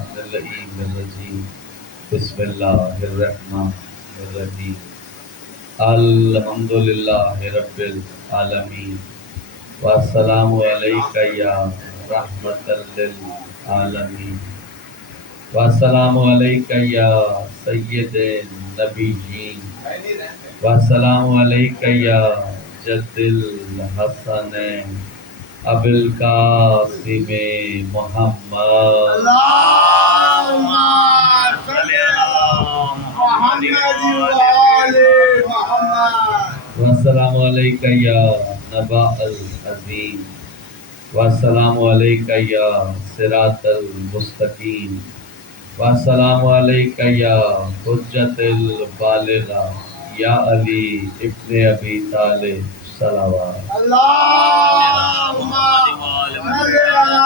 من اللعین الرجیم بسم اللہ الرحمن الرحیم الحمدللہ رب العالمین والسلام علیک یا رحمت للعالمین والسلام علیک یا سید النبیین والسلام علیک یا جد الحسنین ابی القاسم محمد اللہم صلی علی محمد وآل محمد والسلام علیک یا نبا العظیم والسلام علیک یا صراط المستقیم والسلام علیک یا حجت البالغہ یا علی ابن ابی طالب صلوات اللہم صلی علی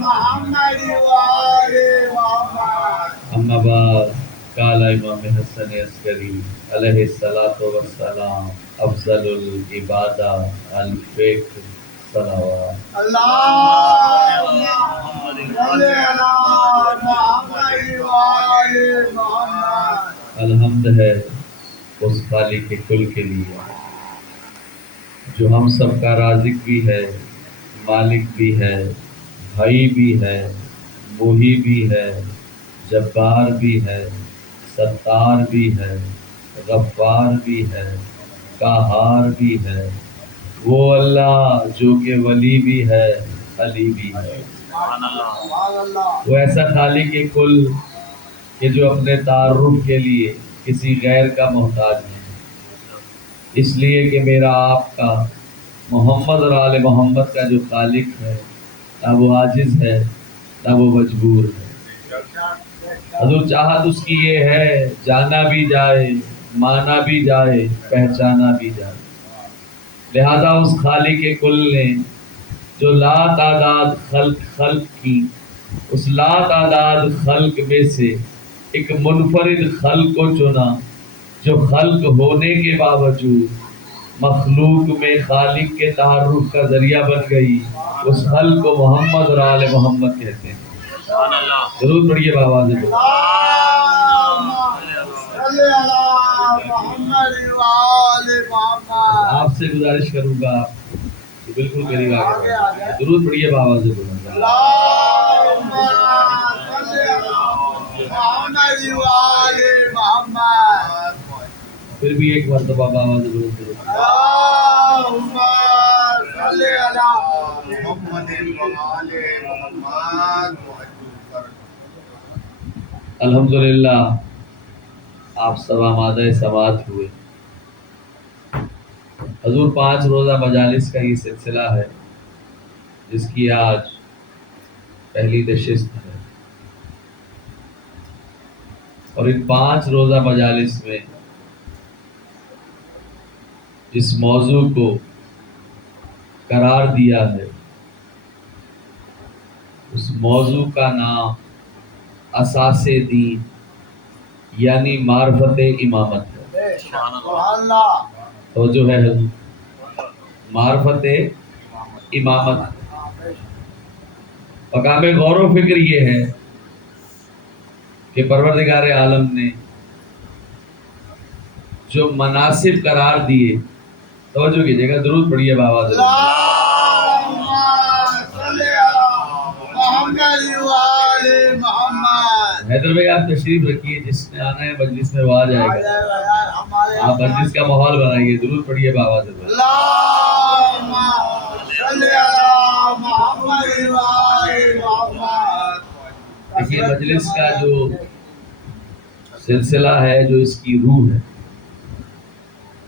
محمد وآل محمد اما بعد قال امام حسن عسکری علیہ السلام افضل العبادہ الفکر صلوات اللہم صلی علی محمد وآل محمد الحمد ہے اس خالق کل کے لیے جو ہم سب کا رازق بھی ہے، مالک بھی ہے، بھائی بھی ہے، محیی بھی ہے، جبار بھی ہے، ستار بھی ہے، غفار بھی ہے، قہار بھی ہے، وہ اللہ جو کہ ولی بھی ہے، علی بھی ہے۔ سبحان اللہ وہ ایسا خالق کل کہ جو اپنے تعارف کے لیے کسی غیر کا محتاج ہے، اس لیے کہ میرا آپ کا محمد اور آل محمد کا جو خالق ہے نہ وہ عاجز ہے نہ وہ مجبور ہے۔ حضور چاہت اس کی یہ ہے جانا بھی جائے، مانا بھی جائے، پہچانا بھی جائے۔ لہذا اس خالق کل نے جو لا تعداد خلق کی، اس لا تعداد خلق میں سے ایک منفرد خلق کو چنا جو خلق ہونے کے باوجود مخلوق میں خالق کے تعارف کا ذریعہ بن گئی، اس خلق کو محمد اور آل محمد کہتے ہیں۔ ضرور پڑھیے بآواز بلند۔ اللہم صلی علی محمد وآل محمد آپ سے گزارش کروں گا آپ کہ بالکل میری بات ضرور پڑھیے بآواز بلند۔ اللہم صلی علی محمد وآل محمد پھر بھی ایک مرتبہ بآواز بلند کرو۔ اللہم صلی علی محمد وآل محمد الحمدللہ آپ سب آمادہ سماعت ہوئے۔ حضور 5 روزہ مجالس کا یہ سلسلہ ہے جس کی آج پہلی نشست ہے، اور ان 5 روزہ مجالس میں جس موضوع کو قرار دیا ہے اس موضوع کا نام اساس دین یعنی معرفت امامت ہے۔ سبحان اللہ توجہ ہے حضور، معرفت امامت۔ مقام غور و فکر یہ ہے کہ پروردگار عالم نے جو مناسب قرار دیے، توجہ کیجیے گا، درود پڑھیے بآواز بلند۔ اللہم صلی علی محمد وآل محمد حیدر بھائی آپ تشریف رکھیے، جس نے آنا ہے مجلس میں وہ آ جائے گا، آپ مجلس کا ماحول بنائیے، درود پڑھیے بآواز بلند۔ اللہم صلی علی محمد وآل محمد دیکھیے مجلس کا جو سلسلہ ہے، جو اس کی روح ہے،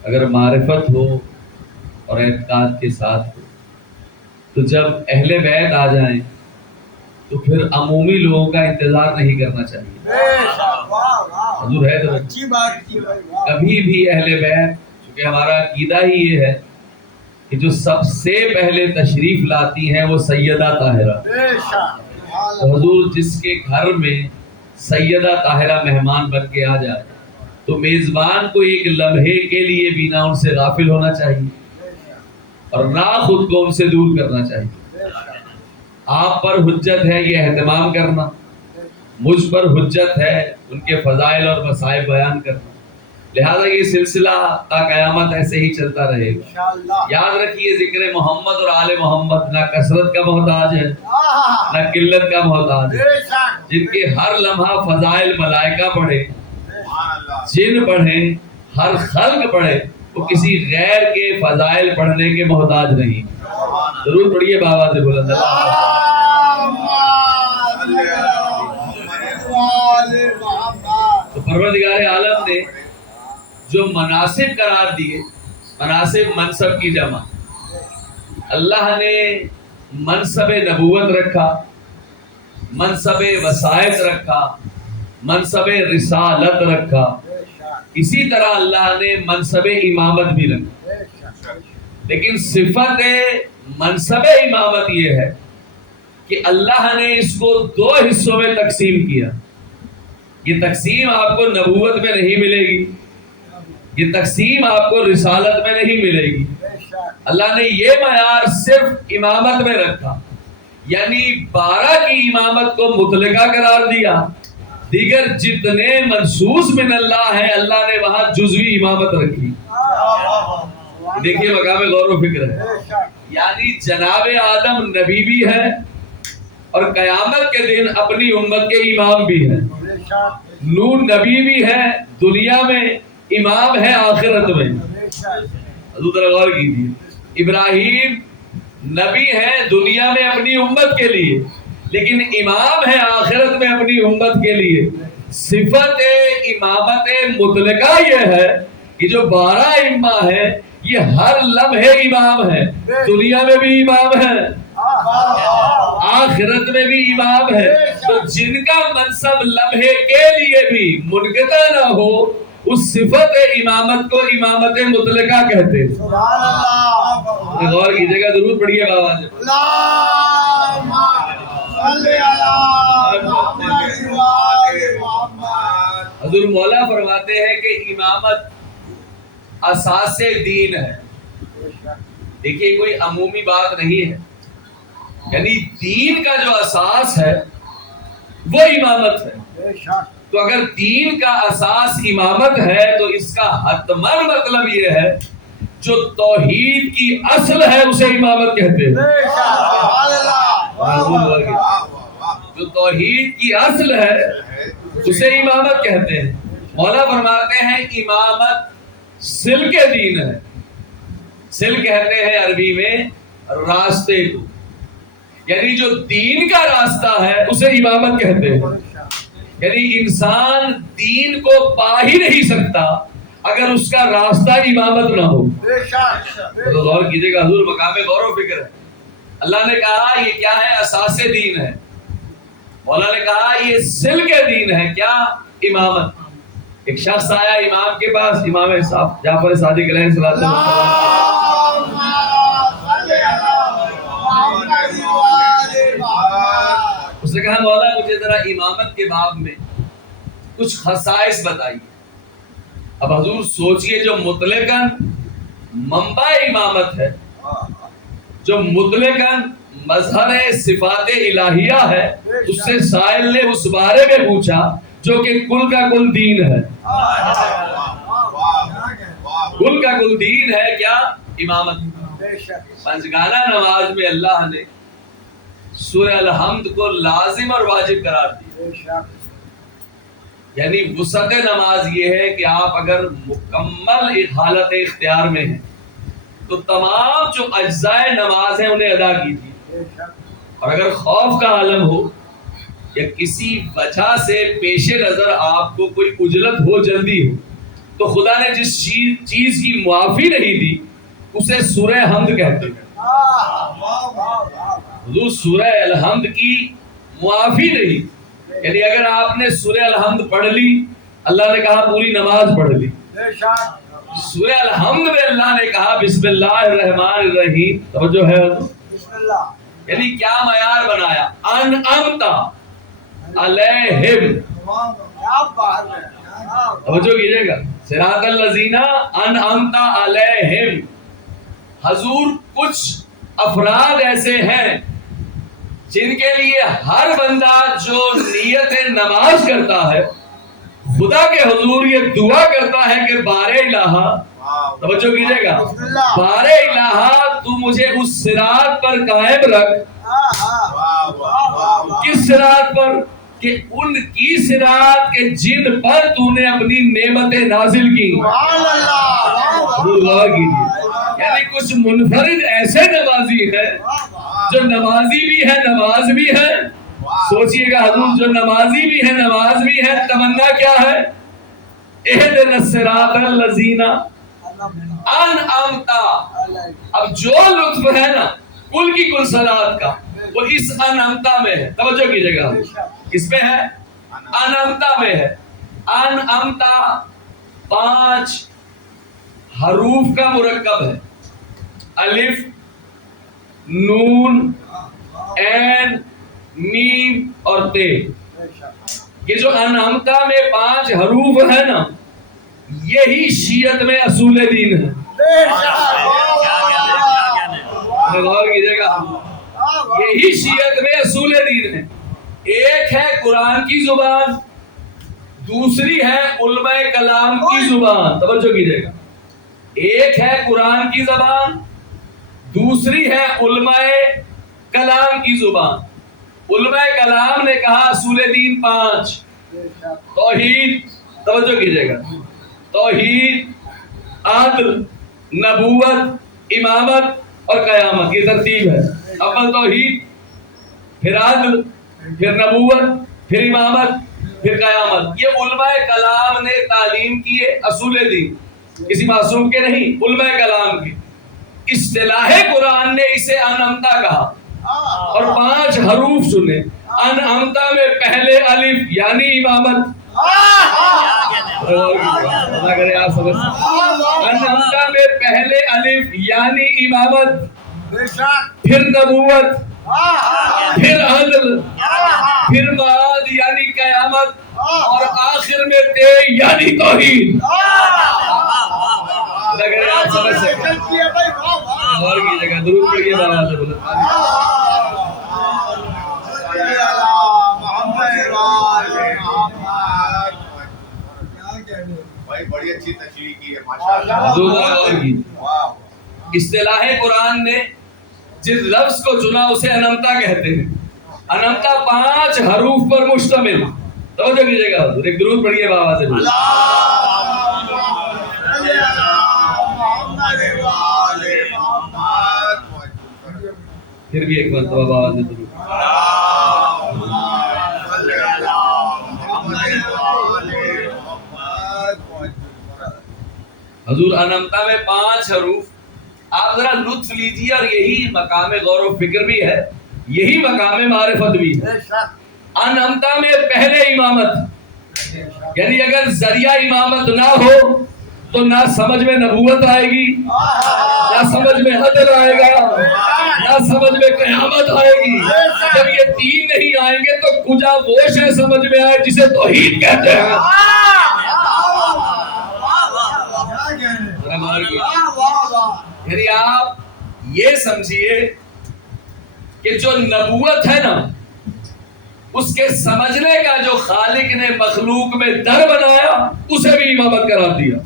اگر معرفت ہو اور اعتقاد کے ساتھ ہو تو جب اہل بیت آ جائیں تو پھر عمومی لوگوں کا انتظار نہیں کرنا چاہیے۔ بے شک، واہ واہ، حضور ہے تو اچھی بات کی بھائی، واہ کبھی بھی اہل بیت، چونکہ ہمارا عقیدہ ہی یہ ہے کہ جو سب سے پہلے تشریف لاتی ہیں وہ سیدہ طاہرہ۔ بے شک، تو حضور جس کے گھر میں سیدہ طاہرہ مہمان بن کے آ جائے تو میزبان کو ایک لمحے کے لیے بھی نہ ان سے غافل ہونا چاہیے اور نہ خود کو ان سے دور کرنا چاہیے۔ آپ پر حجت ہے یہ اہتمام کرنا مجھ پر حجت ہے ان کے فضائل اور مصائب بیان کرنا، لہذا یہ سلسلہ تا قیامت ایسے ہی چلتا رہے گا۔ انشاءاللہ۔ یاد رکھیے ذکر محمد اور آل محمد نہ کثرت کا محتاج ہے نہ قلت کا محتاج ہے، بے شک۔ جن کے ہر لمحہ فضائل ملائکہ پڑھے، سبحان اللہ۔ جن پڑھیں، ہر خلق پڑھے، وہ کسی غیر کے فضائل پڑھنے کے محتاج نہیں۔ ضرور پڑھیے بابا سے بلند تو پروردگار عالم نے جو مناسب قرار دیے، مناسب منصب کی جمع، اللہ نے منصب نبوت رکھا، منصب وسائط رکھا، منصب رسالت رکھا، اسی طرح اللہ نے منصب امامت بھی رکھا۔ لیکن صفت منصب امامت یہ ہے کہ اللہ نے اس کو دو حصوں میں تقسیم کیا۔ یہ تقسیم آپ کو نبوت میں نہیں ملے گی، یہ تقسیم آپ کو رسالت میں نہیں ملے گی۔ اللہ نے یہ معیار صرف امامت میں رکھا، یعنی 12 کی امامت کو مطلقہ قرار دیا، دیگر جتنے منصوص من اللہ ہیں اللہ نے وہاں جزوی امامت رکھی۔ دیکھیے مقام غور و فکر ہے، یعنی جناب آدم نبی بھی ہے اور قیامت کے دن اپنی امت کے امام بھی ہیں۔ نوح نبی بھی ہے دنیا میں، امام ہے آخرت میں۔ حضور ذرا غور کیجیے، ابراہیم نبی ہے دنیا میں اپنی امت کے لیے، لیکن امام ہے آخرت میں اپنی امت کے لیے۔ صفت امامت مطلقہ یہ ہے کہ جو 12 ائمہ ہیں یہ ہر لمحے امام ہے، دنیا میں بھی امام ہے، آخرت میں بھی امام ہے۔ تو جن کا منصب لمحے کے لیے بھی منقطع نہ ہو، اس صفت امامت کو امامت مطلقہ کہتے ہیں۔ سبحان اللہ۔ غور کیجیے گا، ضرور پڑھیے بابا سے۔ اللہم صلی علی محمد و آل محمد۔ حضور مولا فرماتے ہیں کہ امامت اساس دین ہے۔ دیکھیے کوئی عمومی بات نہیں ہے، یعنی دین کا جو اساس ہے وہ امامت ہے۔ تو اگر دین کا اساس امامت ہے تو اس کا حتماً مطلب یہ ہے جو توحید کی اصل ہے اسے امامت کہتے ہیں۔ جو توحید کی اصل ہے اسے امامت کہتے ہیں۔ مولا فرماتے ہیں امامت سلک دین ہے۔ سل کہتے ہیں عربی میں راستے کو، یعنی جو دین کا راستہ ہے اسے امامت کہتے ہیں۔ یعنی انسان دین کو پا ہی نہیں سکتا اگر اس کا راستہ امامت نہ ہو۔ تو غور کیجیے گا، حضور مقام غور و فکر ہے۔ اللہ نے کہا یہ کیا ہے؟ اساس دین ہے۔ مولا نے کہا یہ سلک دین ہے، کیا؟ امامت۔ ایک شخص آیا امام کے پاس، امام جعفر صادق علیہ السلام، اس نے کہا مولا مجھے ذرا امامت کے باب میں کچھ خصائص بتائیے۔ اب حضور سوچئے جو مطلقاً منبع امامت ہے، جو مطلقاً مظہر صفات الہیہ ہے، اس سے سائل نے اس بارے میں پوچھا جو کہ کل کا کل دین ہے۔ کل کا کل دین ہے کیا؟ امامت۔ پنجگانہ نماز میں اللہ نے سورہ الحمد کو لازم اور واجب قرار دیا، یعنی وسعت نماز یہ ہے کہ آپ اگر مکمل حالت اختیار میں ہیں تو تمام جو اجزاء نماز ہیں انہیں ادا کیجیے، اور اگر خوف کا عالم ہو یا کسی وجہ سے پیش نظر آپ کو کوئی عجلت ہو، جلدی ہو، تو خدا نے جس چیز کی معافی نہیں دی اسے سورہ حمد کہتے ہیں۔ حضور سورہ الحمد کی معافی نہیں، یعنی اگر آپ نے سورہ الحمد پڑھ لی، اللہ نے کہا پوری نماز پڑھ لی۔ سورہ الحمد میں اللہ نے کہا بسم اللہ الرحمن الرحیم، توجہ ہے حضور، یعنی کیا معیار بنایا؟ انعمتا علیہم، توجہ کیجئے گا، صراط الذین انعمت علیہم۔ حضور کچھ افراد ایسے ہیں جن کے لیے ہر بندہ جو نیت نماز کرتا ہے خدا کے حضور یہ دعا کرتا ہے کہ بار الہ، توجہ کیجئے گا، بار الہ تو مجھے اس صراط پر قائم رکھ. کس صراط پر؟ کہ ان کی صراط کے جن پر تو نے اپنی نعمتیں نازل کی. غور کیجئے، یعنی کچھ منفرد ایسے نمازی ہیں جو نمازی بھی ہے نماز بھی ہے. سوچئے گا حضور جو نمازی بھی ہے نماز بھی ہے، تمنا کیا ہے؟ اہدنا الصراط الذین انعمت. اب جو لطف ہے نا کل کی کل صلاۃ کا وہ اس انعمتا میں ہے. توجہ کیجئے گا، اس میں ہے انعمتا میں ہے. انعمتا 5 حروف کا مرکب ہے، الف، نون، عین، میم اور تے. یہ جو انعمتا میں 5 حروف ہے نا یہی شیعت میں اصول دین ہے. غور کیجئے گا، یہی شیعت میں اصول دین ہے. ایک ہے قرآن کی زبان، دوسری ہے علماء کلام کی زبان. توجہ کیجئے گا، ایک ہے قرآن کی زبان، دوسری ہے علماء کلام کی زبان. علماء کلام نے کہا اصول دین 5: توحید، توجہ کیجئے گا، توحید، عدل، نبوت، امامت اور قیامت. یہ ترتیب ہے. اول توحید، پھر عدل، پھر نبوت، پھر امامت، پھر قیامت. یہ علماء کلام نے تعلیم کی ہے اصول دین، کسی معصوم کے نہیں، علماء کلام کی. اصطلاح قرآن نے اسے انعمتا کہا اور 5 حروف چنے. انعمتا میں پہلے الف یعنی امامت. انعمتا میں پہلے الف یعنی امامت، پھر نبوت، پھر عدل، پھر معاد یعنی قیامت اور آخر میں تے یعنی توحید. لگ رہے آپ سمجھ سکتے اور کی جگہ درود پڑھیے بابا سے بولے. بڑی اچھی تشریح کی ہے ماشاءاللہ. اصطلاح قرآن نے جس لفظ کو چنا اسے انعمتا کہتے ہیں. انعمتا 5 حروف پر مشتمل. توجہ کیجئے گا، ایک درود پڑھیے بابا سے بولے. پھر بھی ایک مرتبہ بابا سے درود. حضور انعمتا میں 5 حروف. آپ ذرا لطف لیجیے، اور یہی مقام غور و فکر بھی ہے، یہی مقام معرفت بھی ہے. انعمتا میں پہلے امامت، یعنی اگر ذریعہ امامت نہ ہو تو نہ سمجھ میں نبوت آئے گی، نہ سمجھ میں عدل آئے گا، نہ سمجھ میں قیامت آئے گی. جب یہ 3 نہیں آئیں گے تو کجا وہ شے سمجھ میں آئے جسے توحید کہتے ہیں. یعنی آپ یہ سمجھیے کہ جو نبوت ہے نا اس کے سمجھنے کا جو خالق نے مخلوق میں در بنایا اسے بھی امامت قرار دیا.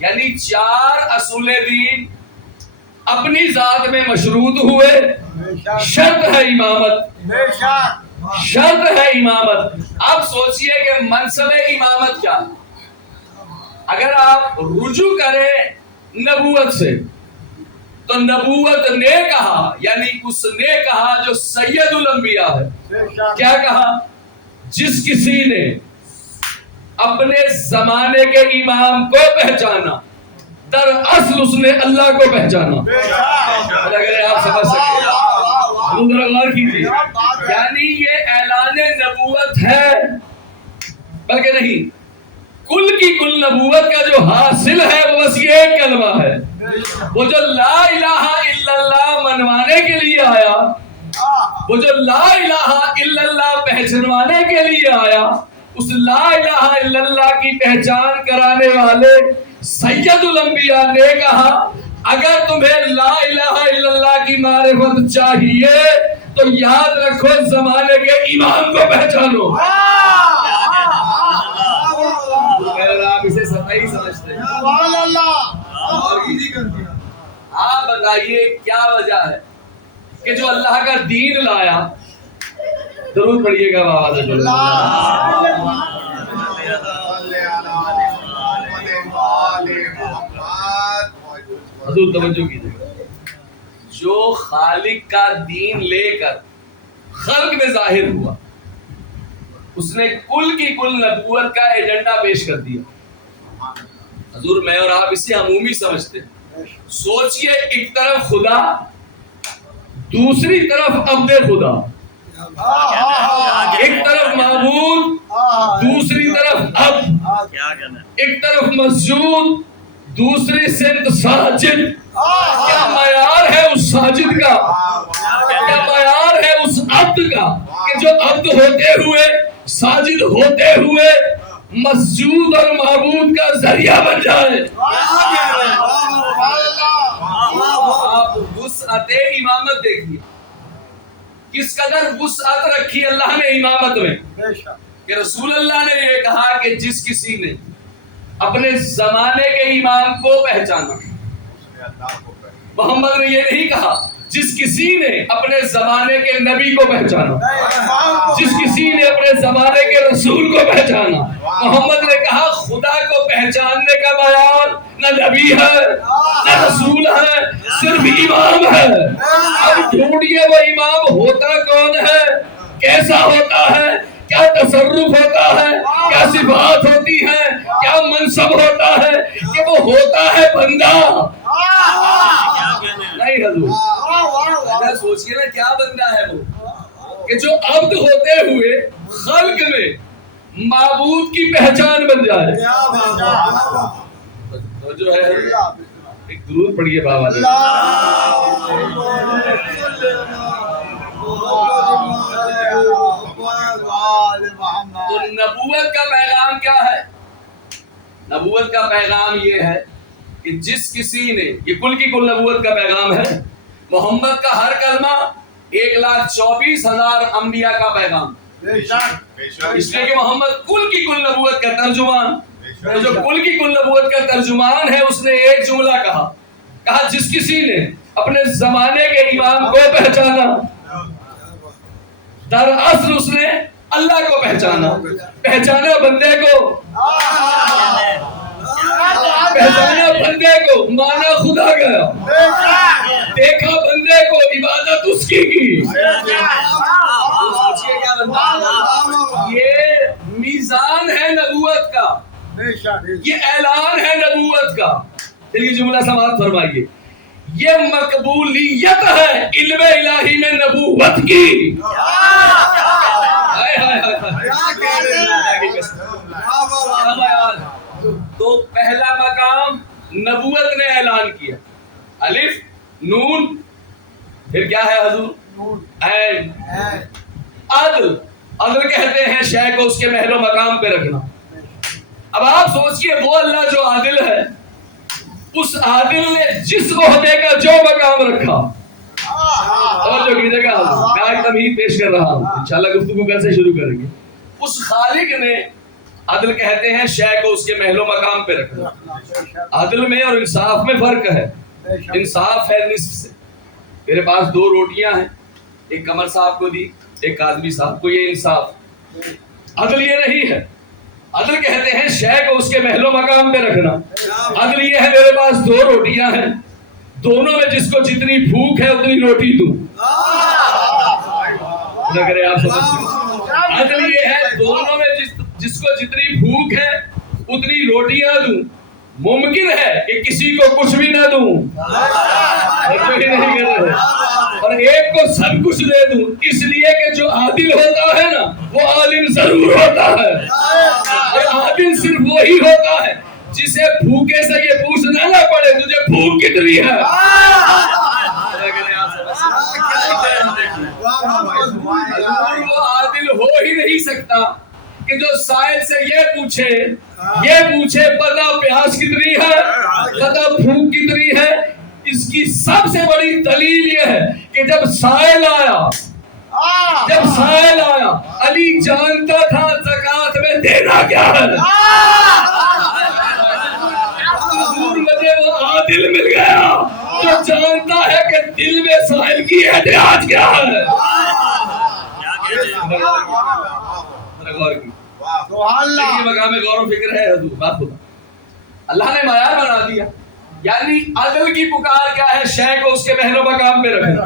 یعنی 4 اصول دین اپنی ذات میں مشروط ہوئے. شرط ہے امامت، شرط ہے امامت. اب سوچئے کہ منصب امامت کیا ہے. اگر آپ رجوع کریں نبوت سے تو نبوت نے کہا، یعنی اس نے کہا جو سید الانبیاء ہے. کیا کہا؟ جس کسی نے اپنے زمانے کے امام کو پہچانا در اصل اس نے اللہ کو پہچانا. اگر آپ سمجھ سکتے غور کیجیے، یعنی یہ اعلان نبوت ہے، بلکہ نہیں، کل کی کل نبوت کا جو حاصل ہے وہ بس یہ ایک کلمہ ہے. وہ جو لا الہ الا اللہ منوانے کے لیے آیا، وہ جو لا الہ الا اللہ پہچانوانے کے لیے آیا، اس لا الہ الا اللہ کی پہچان کرانے والے سید الانبیاء نے کہا اگر تمہیں لا الہ الا اللہ کی معرفت چاہیے تو یاد رکھو زمانے کے امام کو پہچانو. آپ اسے سطحی سمجھتے ہیں. آپ بتائیے کیا وجہ ہے کہ جو اللہ کا دین لایا. ضرور پڑھیے گا بابا سے حضور توجہ کیجیے. جو خالق کا دین لے کر خلق میں ظاہر ہوا اس نے کل کی کل نبوت کا ایجنڈا پیش کر دیا. حضور میں اور آپ اسے عمومی سمجھتے ہیں. سوچئے ایک طرف خدا دوسری طرف عبد خدا, ایک طرف معبود دوسری طرف عبد, ایک طرف مسجود دوسری سمت ساجد. کیا معیار ہے اس ساجد کا, کیا معیار ہے اس عبد کا کہ جو عبد ہوتے ہوئے ساجد ہوتے ہوئے مسجود اور معبود کا ذریعہ بن جائے. آپ وسعت امامت دیکھیے کس قدر وسعت رکھی اللہ نے امامت میں کہ رسول اللہ نے یہ کہا کہ جس کسی نے اپنے زمانے کے امام کو پہچانا. محمد نے یہ نہیں کہا جس کسی نے اپنے زمانے کے نبی کو پہچانا, جس کسی نے اپنے زمانے کے رسول کو پہچانا. محمد نے کہا خدا کو پہچاننے کا بیان نہ نبی ہے نہ رسول ہے, صرف امام ہے. اب ڈھونڈیے وہ امام ہوتا کون ہے, کیسا ہوتا ہے, کیا تصرف ہوتا ہے, کیا صفات ہوتی ہیں, کیا منصب ہوتا ہے, کہ وہ ہوتا ہے بندہ نہیں. حضور سوچئے نا کیا بندہ ہے وہ کہ جو عبد ہوتے ہوئے خلق میں معبود کی پہچان بن جائے. تو جو ہے ایک درود پڑھیے بابا جی. تو نبوت کا پیغام کیا ہے؟ نبوت کا پیغام یہ ہے کہ جس کسی نے, یہ کل کی کل نبوت کا پیغام ہے. محمد کا ہر کلمہ 1,24,000 انبیاء کا پیغام, اس لیے کہ محمد کل کی کل نبوت کا ترجمان. تو جو کل کی کل نبوت کا ترجمان ہے اس نے ایک جملہ کہا جس کسی نے اپنے زمانے کے امام کو پہچانا. دراصل اس نے اللہ کو پہچانا بندے کو, پہچانا بندے کو, مانا خدا گیا, دیکھا بندے کو, عبادت اس کی. یہ میزان ہے نبوت کا, یہ اعلان ہے نبوت کا. یہ جملہ سماعت فرمائیے. یہ مقبولیت ہے علم الہی میں نبوت کی. تو پہلا مقام نبوت نے اعلان کیا, الف نون, پھر کیا ہے حضور, عین. عدل کہتے ہیں شے کو اس کے محل و مقام پہ رکھنا. اب آپ سوچئے وہ اللہ جو عادل ہے, اس عادل نے جس عہدے کا جو مقام رکھا, توجہ کیجیے گا, میں ایک تمہید پیش کر رہا ہوں, انشاءاللہ گفتگو کل سے شروع کریں گے. اس خالق نے, عدل کہتے ہیں شے کو اس کے محل و مقام پہ رکھنا. عدل میں اور انصاف میں فرق ہے. انصاف ہے نصف سے. میرے پاس 2 روٹیاں ہیں, ایک قمر صاحب کو دی, ایک کاظمی صاحب کو, یہ انصاف. عدل یہ نہیں ہے. عدل کہتے ہیں شے کو اس کے محل و مقام پہ رکھنا. عدل یہ ہے میرے پاس 2 روٹیاں ہیں, دونوں میں جس کو جتنی بھوک ہے اتنی روٹی دوں. اگر آپ سمجھیں, عدل یہ ہے دونوں میں جس کو جتنی بھوک ہے اتنی روٹیاں دوں. ممکن ہے کہ کسی کو کچھ بھی نہ دوں, اور ایک کو سب کچھ دے دوں. اس لیے کہ جو عادل ہوتا ہے نا وہ عالم ضرور ہوتا ہے. اور عادل صرف وہی ہوتا ہے جسے بھوکے سے یہ پوچھنا نہ پڑے تجھے بھوک کتنی ہے. وہ عادل ہو ہی نہیں سکتا کہ جو سائل سے یہ پوچھے پتا پیاس کتنی ہے, پتا بھوک کتنی ہے. اس کی سب سے بڑی دلیل یہ ہے کہ جب سائل آیا جب سائل آیا علی جانتا تھا زکات میں دینا کیا ہے. حضور مجھے وہ عادل مل گیا جو جانتا ہے کہ دل میں سائل کی احتیاج کیا ہے. یہ مقام غور و فکر ہے حضور. بات خدا اللہ نے معیار بنا دیا. یعنی عدل کی پکار کیا ہے؟ شے کو اس کے محل و مقام پہ رکھنا.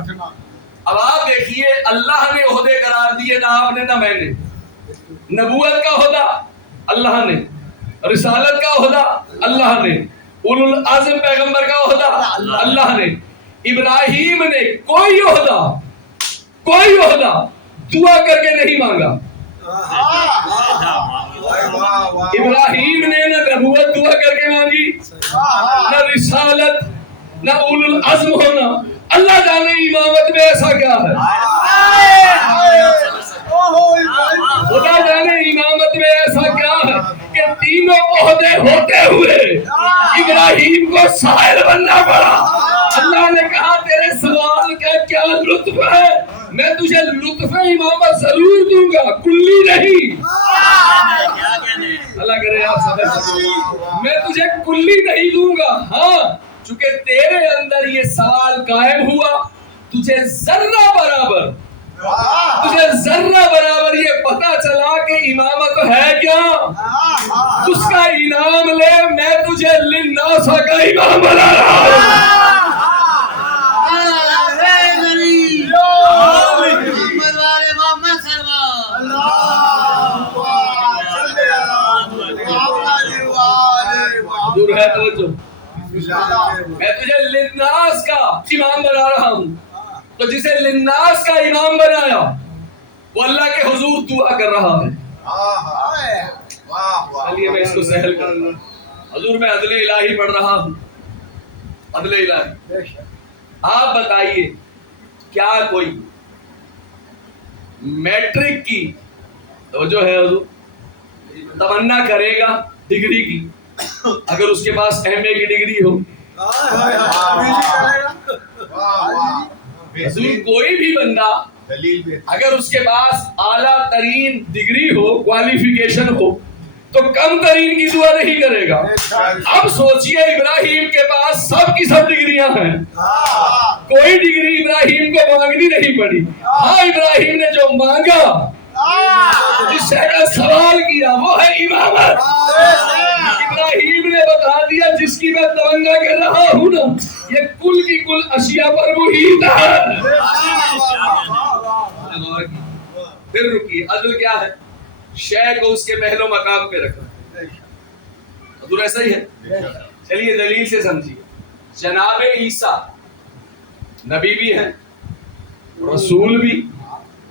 اب آپ دیکھیے اللہ نے عہدے قرار دیے، نہ آپ نے نہ میں نے. نبوت کا عہدہ اللہ نے، رسالت کا عہدہ اللہ نے، اولو العزم پیغمبر کا عہدہ اللہ نے. ابراہیم نے کوئی عہدہ دعا کر کے نہیں مانگا. ابراہیم نے نہ نبوت دعا کر کے مانگی، نہ رسالت، نہ اولو العزم ہونا. اللہ جانے امامت میں ایسا کیا ہے، خدا جانے امامت میں ایسا کیا ہے کہ تینوں عہدے ہوتے ہوئے ابراہیم کو سائل بننا پڑا. اللہ نے کہا تیرے سوال کا کیا لطف ہے، میں تجھے لطف امامت ضرور دوں گا، کلی نہیں. اللہ کرے آپ سمجھ سکیں، میں تجھے کلی نہیں دوں گا. ہاں چونکہ تیرے اندر یہ سوال قائم ہوا، تجھے ذرہ برابر یہ پتا چلا کہ امامت ہے کیا، اس کا انعام لے. میں تجھے للناس کا امام بنا رہا ہوں. دور ہے توجہ. میں تجھے للناس کا امام بنا رہا ہوں. تو جسے للناس کا امام بنایا وہ اللہ کے حضور دعا کر رہا ہے. چلیے میں اس کو سہل کروں. حضور میں عدل الہی پڑھ رہا ہوں. عدل الہی آپ بتائیے کیا کوئی میٹرک کی توجہ ہے حضور تمنا کرے گا ڈگری کی اگر اس کے پاس ایم اے کی ڈگری ہو؟ حضور کوئی بھی بندہ اگر اس کے پاس اعلیٰ ترین ڈگری ہو، کوالیفیکیشن ہو، تو کم ترین کی دعا نہیں کرے گا. اب سوچئے ابراہیم کے پاس سب کی سب ڈگریاں ہیں، کوئی ڈگری ابراہیم کو مانگنی نہیں پڑی. ہاں ابراہیم نے جو مانگا، جس شے کا سوال کیا، وہ ہے امامت. ابراہیم نے بتا دیا جس کی میں تمنا کر رہا ہوں نا، یہ کل کی کل اشیاء پر محیط ہے. پھر رکیے، عدل کیا ہے؟ شے کو اس کے محل و مقام پہ رکھنا. حضور ایسا ہی ہے. چلیے دلیل سے سمجھیے. جناب عیسیٰ نبی بھی ہیں، رسول بھی،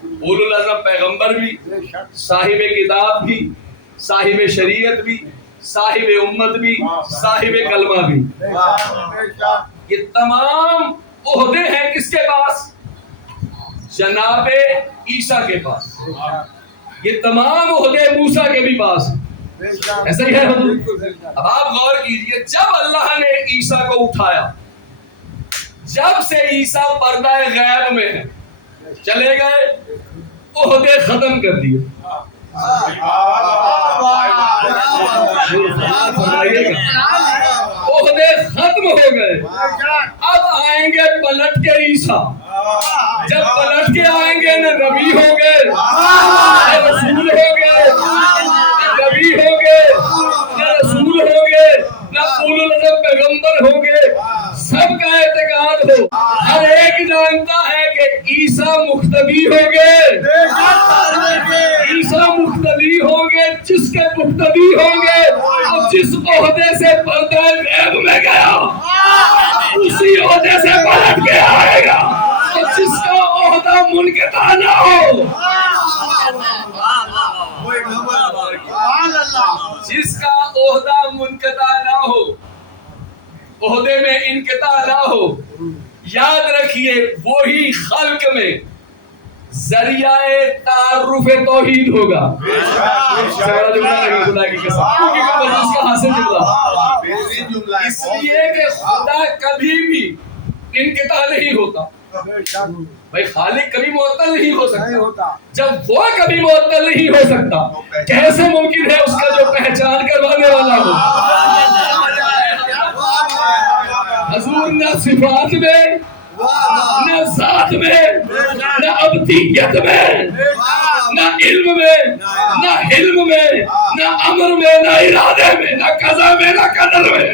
اولو العزم پیغمبر بھی، صاحب کتاب بھی، صاحب شریعت بھی، صاحب امت بھی، صاحب کلمہ بھی. یہ تمام عہدے ہیں کس کے پاس؟ جناب عیسیٰ کے پاس. یہ تمام عہدے موسیٰ کے بھی پاس. ایسا ہی ہے حضور. اب آپ غور کیجئے، جب اللہ نے عیسیٰ کو اٹھایا، جب سے عیسیٰ پردہ غیب میں ہیں، چلے گئے، عہدے ختم کر دیے. عہدے ختم ہو گئے. اب آئیں گے پلٹ کے عیسیٰ. جب پلٹ کے آئیں گے نہ نبی ہوں گے، نہ رسول ہوں گے، نہ نبی ہوں گے، نہ رسول ہوں گے، نہ اولو العزم پیغمبر ہوں گے. سب کا اعتقاد ہو، ہر ایک جانتا ہے کہ عیسیٰ مختبی ہوں گے. عیسیٰ مختبی ہوں گے. جس کے مختبی ہوں گے اور جس عہدے سے پردہ غیب میں گیا اسی عہدے سے پلٹ کے آئے گا. اور جس کا عہدہ منقطع نہ ہو، جس کا عہدہ منقطع نہ ہو، عہدے میں انقطاع نہ ہو، یاد رکھیے وہی خلق میں ذریعہ تعارف توحید ہوگا. اس لیے کہ خدا کبھی بھی انقطاع نہیں ہوتا. بھائی خالق کبھی معطل نہیں ہو سکتا. جب وہ کبھی معطل نہیں ہو سکتا کیسے ممکن ہے اس کا جو پہچان کروانے والا ہو. حضور نہ صفات میں نہ ذات میں نہ ابدیت میں نہ علم میں نہ حلم میں نہ امر میں نہ ارادے میں نہ قضا میں نہ قدر میں.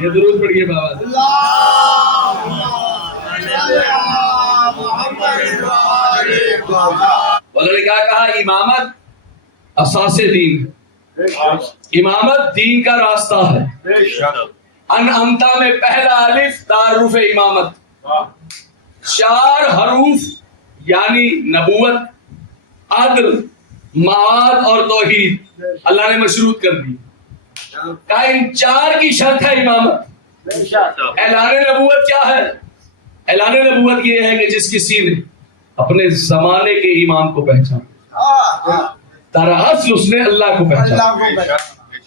یہ درود پڑھیے بابا سے. انہوں نے کیا کہا امامت اساس دین، امامت دین کا راستہ ہے. انعمتا میں پہلا الف تعارف امامت، 4 حروف یعنی نبوت، عدل، معاد اور توحید اللہ نے مشروط کر دی. کہا ان 4 کی شرط ہے امامت. اعلان نبوت کیا ہے؟ اعلان نبوت یہ ہے کہ جس کسی نے اپنے زمانے کے امام کو پہچانا، دراصل اس نے اللہ کو پہچانا.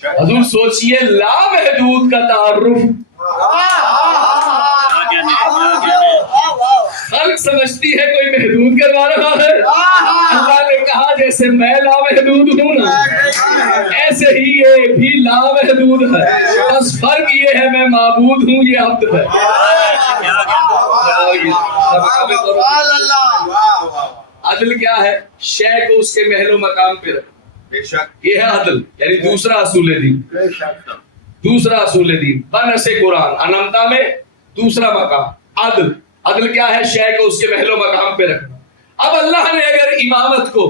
حضور سوچئے لامحدود کا تعارف خلق سمجھتی ہے کوئی محدود کروا رہا ہے. اللہ نے کہا جیسے میں لامحدود ہوں نا ایسے ہی یہ بھی لامحدود ہے، بس فرق یہ ہے میں معبود ہوں یہ عبد ہے. عدل کیا ہے؟ شے کو اس کے محل و مقام پہ رکھ، یہ ہے عدل، یعنی دوسرا اصول دین. دوسرا اصول دین بنص قرآن انمتا میں دوسرا مقام عدل. عدل کیا ہے؟ شے کو اس کے محل و مقام پہ رکھنا. اب اللہ نے اگر امامت کو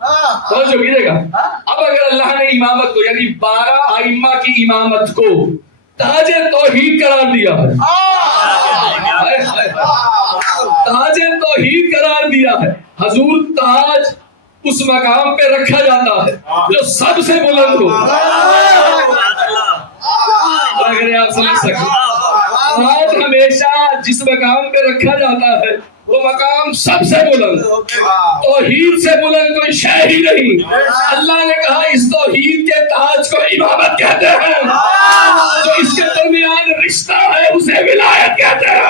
سمجھو کیجیے گا، اب اگر اللہ نے امامت کو یعنی 12 ائمہ کی امامت کو تاج توحید قرار دیا ہے، تاج توحید قرار دیا ہے. حضور تاج اس مقام پہ رکھا جاتا ہے جو سب سے بلند ہو. اگر آپ سمجھ سکیں تاج ہمیشہ جس مقام پہ رکھا جاتا ہے وہ مقام سب سے بلند، توحید سے بلند کوئی شے ہی نہیں. اللہ نے کہا اس توحید کے تاج کو امامت کہتے ہیں، جو اس کے درمیان رشتہ ہے اسے ولایت کہتے ہیں.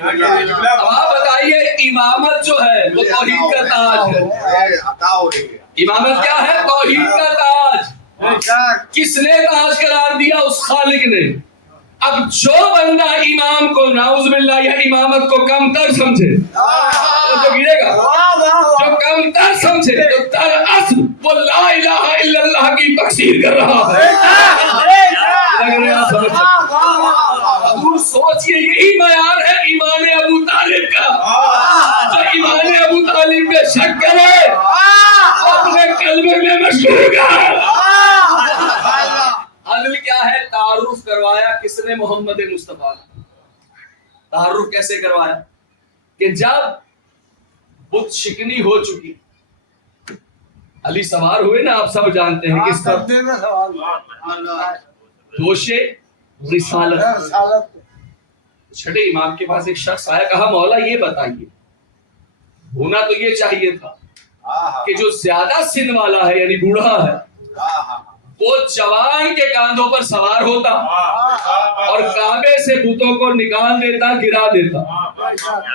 اب آپ بتائیے امامت جو ہے وہ توحید کا تاج ہے. امامت کیا ہے؟ توحید کا تاج. کس نے تاج قرار دیا؟ اس خالق نے. اب جو بندہ امام کو نعوذ باللہ یا امامت کو کم تر سمجھے تو گرے گا، جو کم تر سمجھے تو دراصل وہ لا الہ الا اللہ کی تکسیر کر رہا ہے. حضور سوچئے یہی معیار ہے ایمان ابو طالب کا. جو ایمان ابو طالب میں شک کرے اپنے قلبے میں مشکوک ہے. عدل کیا ہے؟ تعارف کروایا کس نے؟ محمد مصطفیٰ. تعارف کیسے کروایا؟ کہ جب بت شکنی ہو چکی، علی سوار ہوئے نا، آپ سب جانتے ہیں کس پر؟ دوشے رسالت. چھٹے امام کے پاس ایک شخص آیا، کہا مولا یہ بتائیے، ہونا تو یہ چاہیے تھا کہ جو زیادہ سن والا ہے یعنی بوڑھا ہے وہ جوان کے کاندھوں پر سوار ہوتا اور کعبے سے بتوں کو نکال دیتا، گرا دیتا.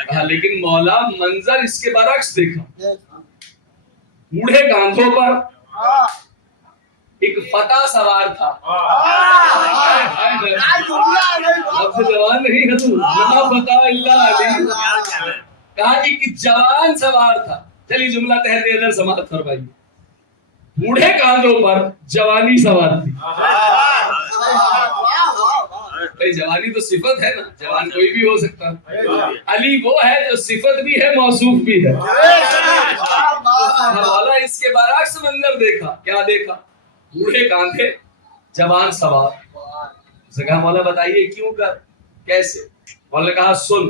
کہا لیکن مولا منظر اس کے برعکس دیکھا. بوڑھے کاندھوں پر ایک فتح سوار تھا. اب سے جوان نہیں حضور، لا فتح الا علی. کہا ایک جوان سوار تھا. چلیے جملہ تحت ادھر سماعت فرمائیے. بوڑھے کاندھوں پر جوانی سوار تھی. بھائی جوانی تو صفت ہے نا، جوان کوئی بھی ہو سکتا. علی وہ ہے جو صفت بھی ہے موصوف بھی ہے. مولا اس کے برعکس منظر دیکھا. کیا دیکھا؟ بوڑھے کاندھے جوان سوار. اس نے کہا مولا بتائیے کیوں کر کیسے؟ مولا نے کہا سن،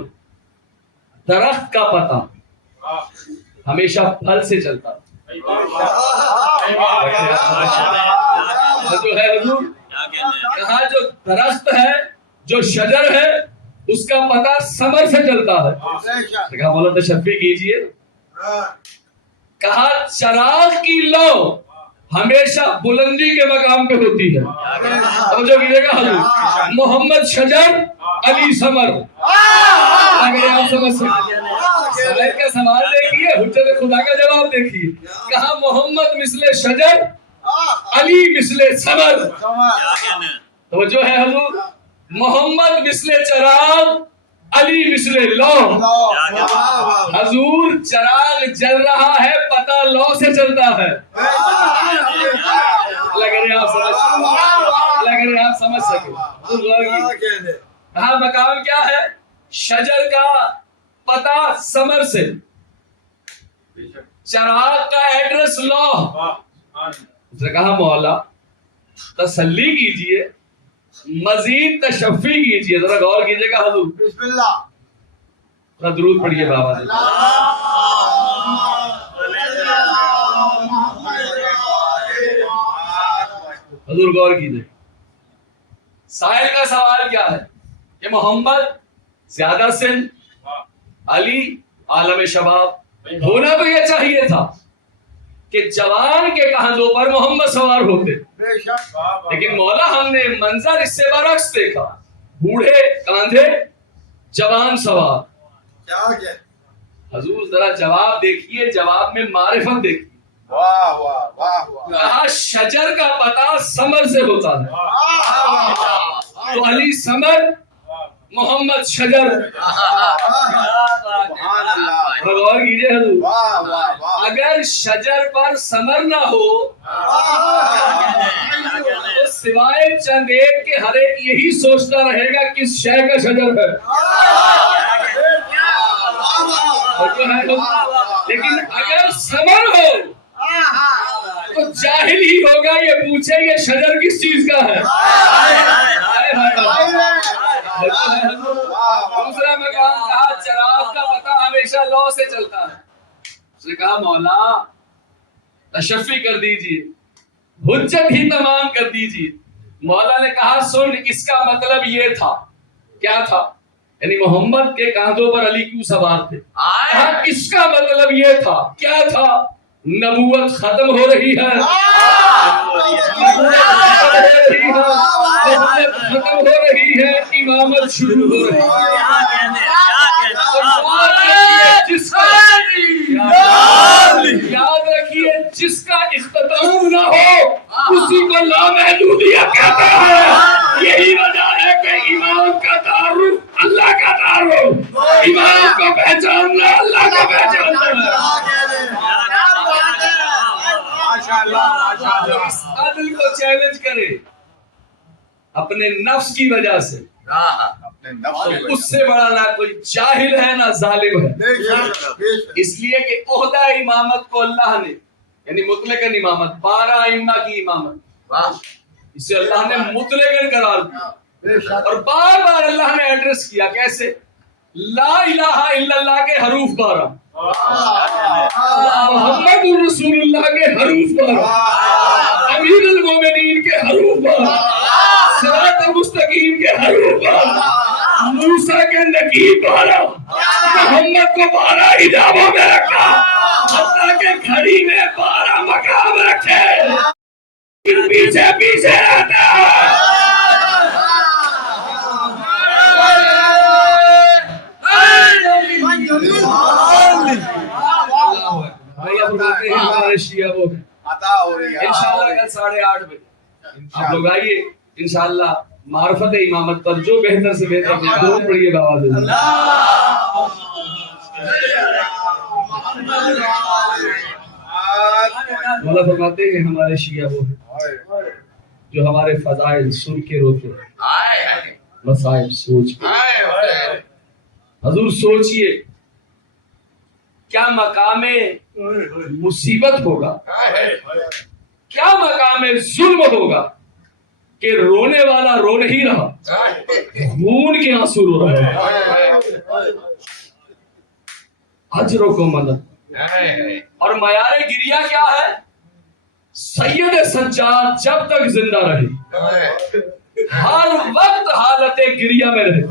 درخت کا پتا ہمیشہ پھل سے چلتا جو ہے حضور. کہا جو درخت ہے، جو شجر ہے اس کا پتہ ثمر سے چلتا ہے. کہا مولا تشفی کیجئے. کہا چراغ کی لو ہمیشہ بلندی کے مقام پہ ہوتی ہے. توجہ کیجئے گا حضور. محمد شجر علی ثمر. اگر آپ سمجھ سکتے سائل کا سوال دیکھیے, حجت خدا کا جواب دیکھیے. کہا محمد مثل شجر علی مثل ثمر. توجہ ہے حضور. محمد مثل چراغ علی مثل لو. حضور چراغ جل رہا ہے پتہ لو سے چلتا ہے. اگر آپ سمجھ سکیں. کہا مقام کیا ہے؟ شجر کا پتہ ثمر سے, چراغ کا ایڈریس لو. اس نے کہا مولا تسلی کیجئے, مزید تشفی کیجئے. ذرا غور کیجئے گا حضور. بسم اللہ. ذرا درود پڑھیے بابا جی. حضور غور کیجئے. سائل کا سوال کیا ہے کہ محمد زیادہ سن, علی عالم شباب. ہونا تو یہ چاہیے تھا کہ جوان کے کاندھوں پر محمد سوار ہوتے, لیکن مولا ہم نے منظر اس سے برعکس دیکھا. بوڑھے کاندھے, جوان سوار. حضور ذرا جواب دیکھیے, جواب میں معرفت دیکھیے. واہ واہ واہ واہ. کہا شجر کا پتہ ثمر سے ہوتا ہے, تو علی ثمر, محمد شجر. غور کیجئے حضور. اگر شجر پر ثمر نہ ہو تو سوائے چند ایک کے ہر ایک یہی سوچتا رہے گا کس شے کا شجر ہے. لیکن اگر ثمر ہو تو جاہل ہی ہوگا یہ پوچھے یہ شجر کس چیز کا ہے. دوسرا مقام کہا چراغ کا پتہ ہمیشہ لو سے چلتا ہے. اس نے کہا مولا تشفی کر دیجئے, حجت ہی تمام کر دیجئے. مولا نے کہا سن, اس کا مطلب یہ تھا. کیا تھا؟ یعنی محمد کے کاندھوں پر علی کیوں سوار تھے. اس کا مطلب یہ تھا. کیا تھا؟ نبوت ختم ہو رہی ہے, ختم ہو رہی ہے, امامت شروع ہو رہی ہے. یاد رکھیے جس کا اختتام نہ ہو اسی کو لامحدودیت کہتے ہیں. یہی وجہ ہے کہ امام کا تعارف اللہ کا تعارف, امام کو پہچاننا اللہ کو پہچاننا ہے. اس عدل کو چیلنج کرے اپنے نفس کی وجہ سے, اس سے بڑا نہ کوئی جاہل ہے نہ ظالم ہے. اس لیے کہ عہدہ امامت کو اللہ نے, یعنی مطلقاً امامت, 12 ائمہ کی امامت, اسے اللہ نے مطلقاً قرار دیا. اور بار بار اللہ نے ایڈریس کیا. کیسے؟ لا الہ الا اللہ کے حروف 12, محمد رسول اللہ کے حروف 12, امیر المومنین کے حروف 12, صراط المستقیم کے حروف 12, موسیٰ کے نقیب 12, محمد کو 12 حجابوں میں رکھا, حتیٰ کہ گھڑی میں 12 مقام رکھے, پیچھے پیچھے رہتا ہے. ہمارے شیعہ وہ انشاءاللہ کل 8:30 بجے آپ لوگ آئیے انشاءاللہ معرفت امامت پر جو بہتر سے بہتر درود پڑھیے بابا جی. مولا فرماتے ہیں ہمارے شیعہ وہ ہیں جو ہمارے فضائل سن کے روتے ہیں, مسائل سوچ کے. حضور سوچئے کیا مقام مصیبت ہوگا, کیا مقام ظلم ہوگا کہ رونے والا رو نہیں رہا, خون کے آنسو رو رہا ہے. اجر کو مدد اور معیار گریہ کیا ہے؟ سید سجاد جب تک زندہ رہے ہر وقت حالت گریہ میں رہتے،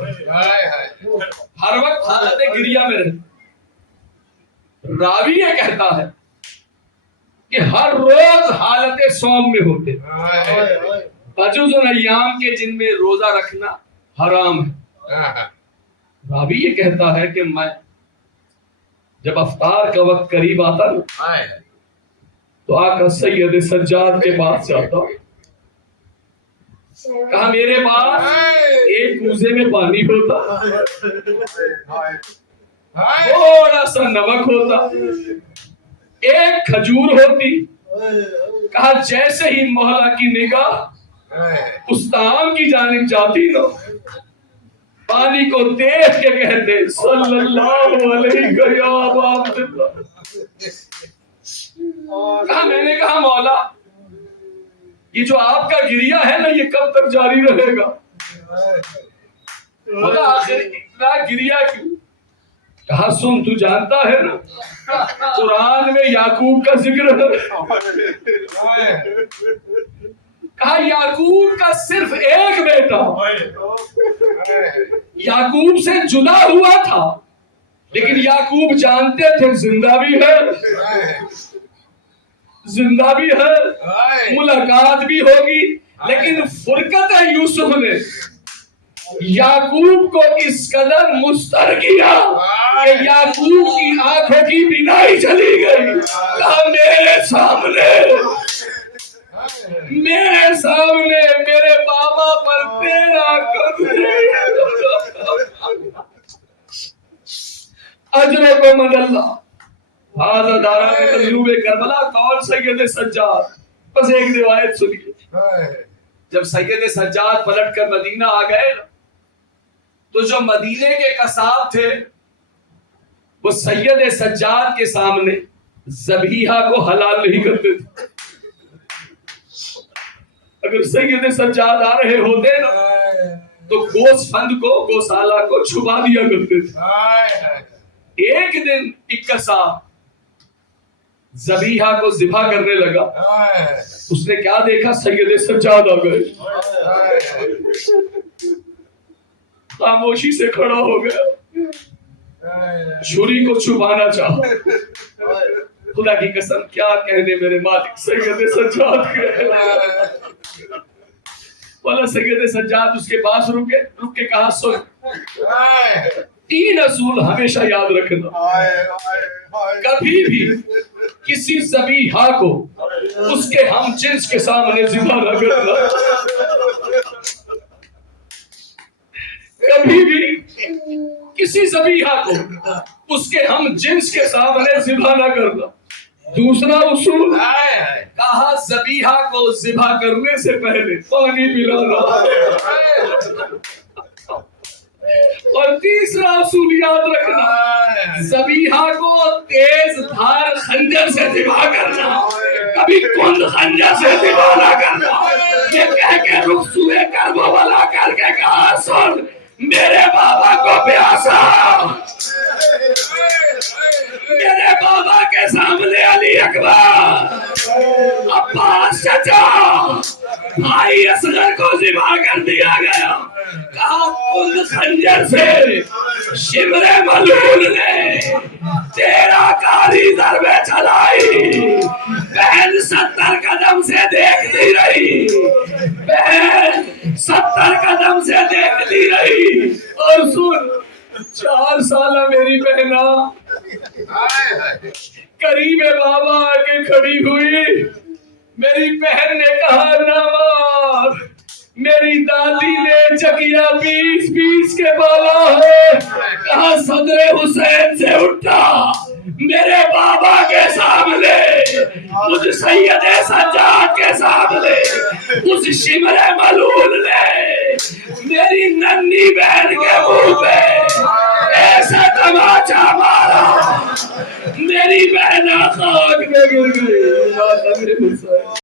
ہر وقت حالت گریہ میں رہتے۔ راوی یہ کہتا ہے کہ ہر روز حالت صوم میں ہوتے، بجز ان ایام کے جن میں روزہ رکھنا حرام ہے۔ راوی یہ کہتا ہے کہ میں جب افطار کا وقت قریب آتا نا تو آقا سید سجاد کے پاس جاتا، کہا میرے پاس ایک کوزے میں پانی ہوتا، تھوڑا سا نمک ہوتا، ایک کھجور ہوتی، کہا جیسے ہی مولا کی نگاہ اس طعام کی جانب جاتی نا، پانی کو دیکھ کے کہتے صلی اللہ علیہ یا ابا عبداللہ۔ کہا میں نے کہا مولا یہ جو آپ کا گریہ ہے نا یہ کب تک جاری رہے گا؟ مولا آخر اتنا گریہ کیوں؟ کہا سن تو جانتا ہے نا قرآن میں یعقوب کا ذکر ہے، کہا یعقوب کا صرف ایک بیٹا یعقوب سے جدا ہوا تھا، لیکن یعقوب جانتے تھے زندہ بھی ہے، زندہ بھی ہے، ملاقات بھی ہوگی، لیکن فرقت یوسف نے یعقوب کو اس قدر مستر کیا کہ یعقوب کی آنکھوں کی بینائی چلی گئی۔ کہا میرے سامنے میرے بابا پر تیرا قدر اجر کو من اللہ حاضر داران تجرب کربلا قول سید سجاد۔ بس ایک روایت سنیے، جب سید سجاد پلٹ کر مدینہ آ گئے تو جو مدینے کے قصاب تھے وہ سید سجاد کے سامنے ذبیحہ کو حلال نہیں کرتے تھے۔ اگر سید سجاد آ رہے ہوتے نا تو گوشت فند کو گوسالہ کو چھپا دیا کرتے تھے۔ ایک دن ایک قصاب ذبیحہ کو ذبح کرنے لگا، اس نے کیا دیکھا سید سجاد آ گئے، خاموشی سے کھڑا ہو گیا، چھری کو چھپانا چاہا۔ خدا کی قسم کیا کہنے میرے مالک سید سجاد کے، والا سید سجاد اس کے پاس رک کے کہا سن، تین اصول ہمیشہ یاد رکھنا، کبھی بھی کسی ذبیحہ کو اس کے ہم جنس کے سامنے ذبح نہ کرنا، کبھی بھی کسی ذبیحہ کو اس کے ہم جنس کے سامنے ذبح نہ کرنا۔ دوسرا اصول کہا ذبیحہ کو ذبح کرنے سے پہلے پانی پلانا، اور تیسرا اصول یاد رکھنا ذبیحہ کو تیز دھار خنجر سے ذبح کرنا، کبھی کند خنجر سے ذبح نہ کرنا۔ یہ کہہ کے رخصوئے کربلا کر کے کہا سن میرے بابا کو پیاسا، میرے بابا کے سامنے علی اکبر عباس چچا بھائی اصغر کو ذبح کر دیا گیا۔ کہا کل خنجر سے شمر ملول نے تیرا کاری ضربیں چلائی، بہن 70 قدم سے دیکھتی رہی، بہن 70 قدم سے دیکھتی رہی، اور سن 4 سالہ میری بہنا قریب بابا آ کے کھڑی ہوئی، میری بہن نے کہا نہ مار، میری دادی نے چکیا پیس کے بالا ہے، کہا صدر حسین سے اٹھا میرے بابا کے سامنے، مجھ سید سجاد کے سامنے اس شمر ملول نے میری ننھی بہن کے منہ پہ ایسا تماچا مارا، میری بہن خاک میں گر گئی۔